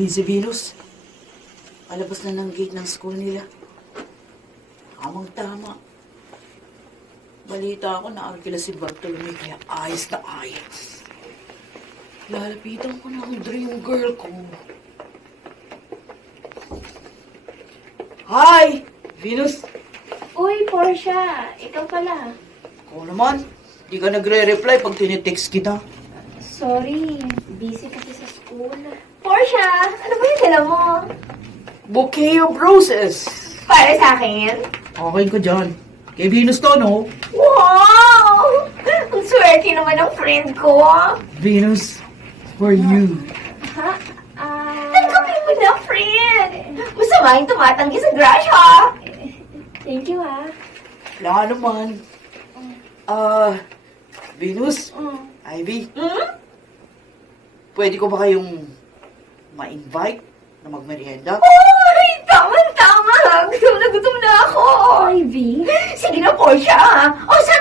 Si Venus, palabas na ng gate ng school nila. Tamang-tama. Balita ako na arkila si Bartolome kaya ayos na ayos. Lalapitan ko na ang dream girl ko. Hi! Venus! Uy, Portia! Ikaw pala. Ako naman, di ka nagre-reply pag tinitext kita. Sorry, busy kasi sa school. Portia! Ano ba yung dala mo? Bouquet of roses! Para sa akin? Okay ko dyan. Kay Venus to, no? Wow! Ang swerte naman ng friend ko. Venus, for you. Ha? Tanggapin mo na, friend. Masama yung tumatanggi sa crush, ha? Thank you, ha? Wala naman. Venus, Ivy, pwede ko ba kayong ma-invite na magmerienda? Uy! Tama-tama! Gutom na ako! Ivy? Sige na, Portia. O, saan